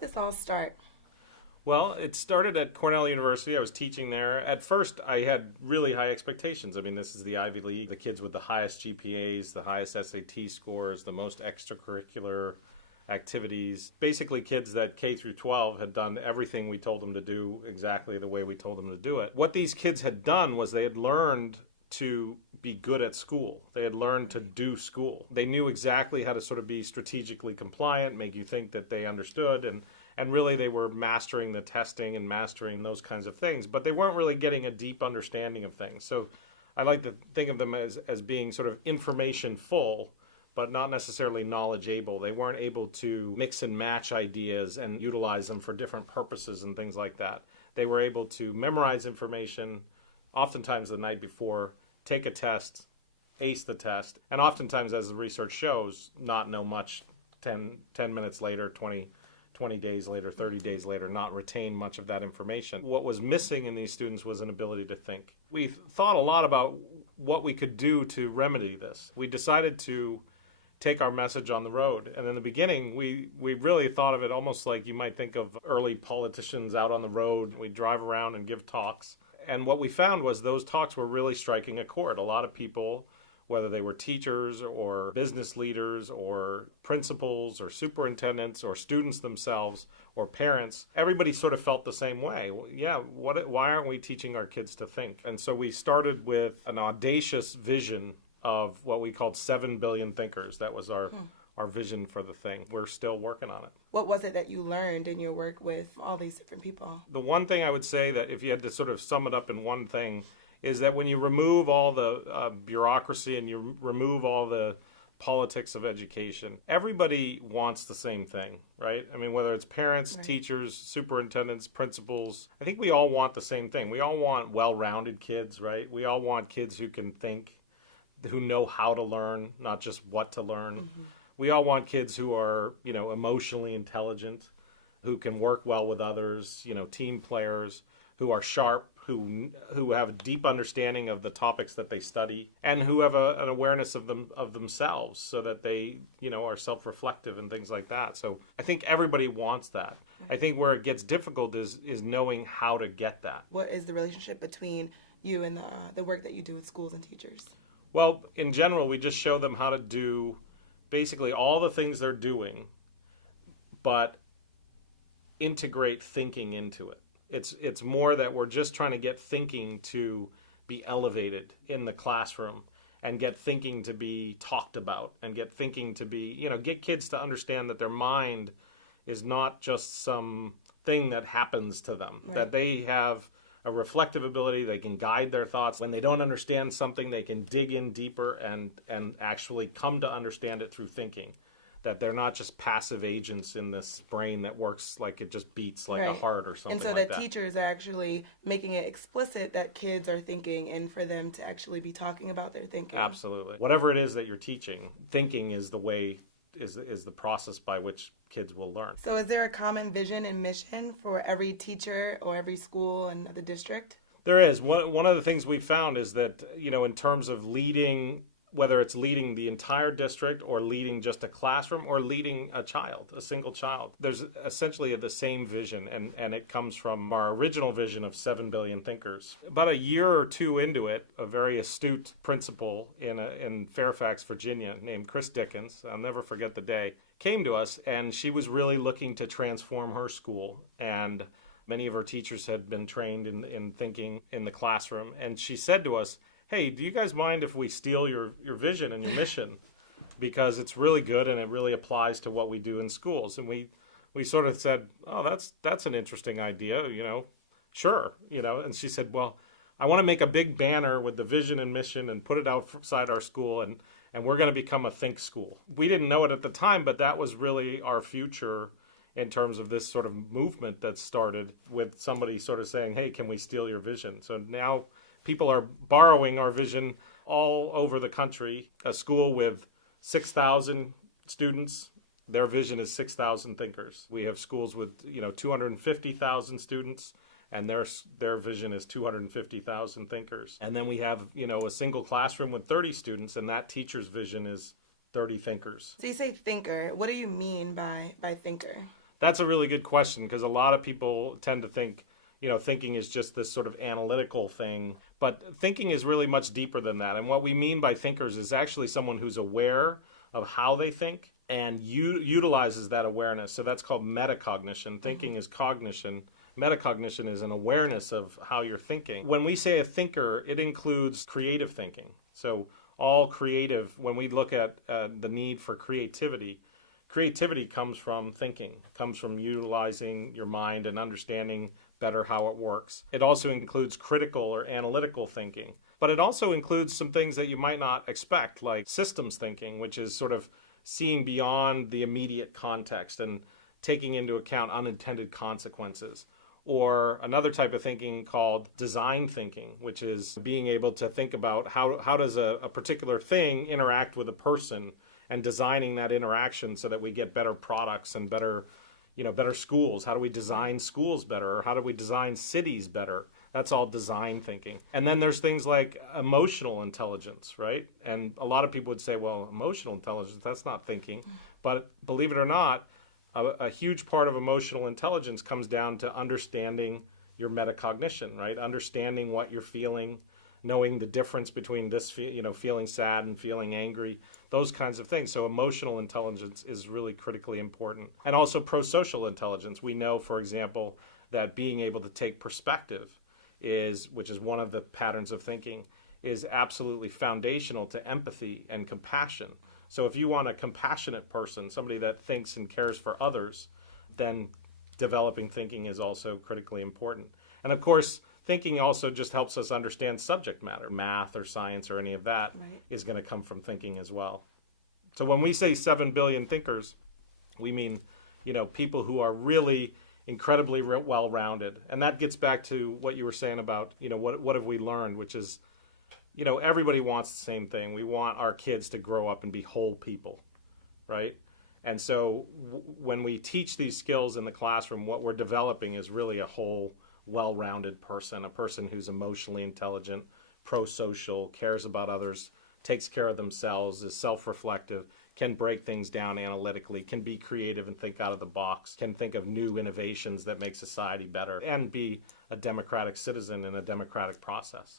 did this all start? Well, it started at Cornell University. I was teaching there. At first, I had really high expectations. I mean, this is the Ivy League, the kids with the highest GPAs, the highest SAT scores, the most extracurricular activities. Basically, kids that K through 12 had done everything we told them to do exactly the way we told them to do it. What these kids had done was they had learned to be good at school. They had learned to do school. They knew exactly how to sort of be strategically compliant, make you think that they understood, and really they were mastering the testing and mastering those kinds of things, but they weren't really getting a deep understanding of things. So I like to think of them as being sort of information full, but not necessarily knowledge able. They weren't able to mix and match ideas and utilize them for different purposes and things like that. They were able to memorize information, oftentimes the night before, take a test, ace the test, and oftentimes, as the research shows, not know much 10 minutes later, 20 days later, 30 days later, not retain much of that information. What was missing in these students was an ability to think. We thought a lot about what we could do to remedy this. We decided to take our message on the road. And in the beginning, we really thought of it almost like you might think of early politicians out on the road. We'd drive around and give talks. And what we found was those talks were really striking a chord. A lot of people, whether they were teachers or business leaders or principals or superintendents or students themselves or parents, everybody sort of felt the same way. Well, yeah, why aren't we teaching our kids to think? And so we started with an audacious vision of what we called 7 billion thinkers. That was our vision for the thing. We're still working on it. What was it that you learned in your work with all these different people? The one thing I would say that if you had to sort of sum it up in one thing is that when you remove all the bureaucracy and you remove all the politics of education, everybody wants the same thing, right? I mean, whether it's parents, right, teachers, superintendents, principals, I think we all want the same thing. We all want well-rounded kids, right? We all want kids who can think, who know how to learn, not just what to learn. Mm-hmm. We all want kids who are, emotionally intelligent, who can work well with others, team players, who are sharp, who have a deep understanding of the topics that they study, and who have an awareness of themselves, so that they are self-reflective and things like that. So I think everybody wants that. I think where it gets difficult is knowing how to get that. What is the relationship between you and the work that you do with schools and teachers? Well, in general, we just show them how to do basically all the things they're doing, but integrate thinking into it. It's more that we're just trying to get thinking to be elevated in the classroom and get thinking to be talked about and get thinking to be, get kids to understand that their mind is not just some thing that happens to them, right, that they have a reflective ability, they can guide their thoughts. When they don't understand something, they can dig in deeper and actually come to understand it through thinking. That they're not just passive agents in this brain that works like it just beats like right, a heart or something like that. And so that teachers are actually making it explicit that kids are thinking and for them to actually be talking about their thinking. Absolutely. Whatever it is that you're teaching, thinking is the way, is the process by which kids will learn. So is there a common vision and mission for every teacher or every school in the district? There is. One of the things we found is that, in terms of leading, whether it's leading the entire district or leading just a classroom or leading a single child, there's essentially the same vision, and it comes from our original vision of 7 billion thinkers. About a year or two into it, a very astute principal in Fairfax, Virginia, named Chris Dickens, I'll never forget the day, came to us, and she was really looking to transform her school, and many of her teachers had been trained in thinking in the classroom, and she said to us, hey, do you guys mind if we steal your vision and your mission? Because it's really good and it really applies to what we do in schools. And we sort of said, oh, that's an interesting idea, sure. And she said, well, I want to make a big banner with the vision and mission and put it outside our school, and we're going to become a think school. We didn't know it at the time, but that was really our future in terms of this sort of movement that started with somebody sort of saying, hey, can we steal your vision? So now people are borrowing our vision all over the country. A school with 6,000 students, their vision is 6,000 thinkers. We have schools with 250,000 students, and their vision is 250,000 thinkers. And then we have a single classroom with 30 students, and that teacher's vision is 30 thinkers. So you say thinker. What do you mean by thinker? That's a really good question because a lot of people tend to think, thinking is just this sort of analytical thing. But thinking is really much deeper than that. And what we mean by thinkers is actually someone who's aware of how they think and utilizes that awareness. So that's called metacognition. Thinking is cognition. Metacognition is an awareness of how you're thinking. When we say a thinker, it includes creative thinking. So all creative, when we look at the need for creativity, creativity comes from thinking, comes from utilizing your mind and understanding better how it works. It also includes critical or analytical thinking, but it also includes some things that you might not expect, like systems thinking, which is sort of seeing beyond the immediate context and taking into account unintended consequences. Or another type of thinking called design thinking, which is being able to think about how does a particular thing interact with a person and designing that interaction so that we get better products and better schools. How do we design schools better? Or how do we design cities better? That's all design thinking. And then there's things like emotional intelligence, right? And a lot of people would say, well, emotional intelligence, that's not thinking. But believe it or not, a huge part of emotional intelligence comes down to understanding your metacognition, right? Understanding what you're feeling, knowing the difference between this, feeling sad and feeling angry, those kinds of things. So emotional intelligence is really critically important. And also pro-social intelligence. We know, for example, that being able to take perspective which is one of the patterns of thinking, is absolutely foundational to empathy and compassion. So if you want a compassionate person, somebody that thinks and cares for others, then developing thinking is also critically important. And of course, thinking also just helps us understand subject matter. Math or science or any of that is going to come from thinking as well. So when we say 7 billion thinkers, we mean, people who are really incredibly well-rounded. And that gets back to what you were saying about, what have we learned, which is, everybody wants the same thing. We want our kids to grow up and be whole people, right? And so when we teach these skills in the classroom, what we're developing is really a whole, well-rounded person, a person who's emotionally intelligent, pro-social, cares about others, takes care of themselves, is self-reflective, can break things down analytically, can be creative and think out of the box, can think of new innovations that make society better, and be a democratic citizen in a democratic process.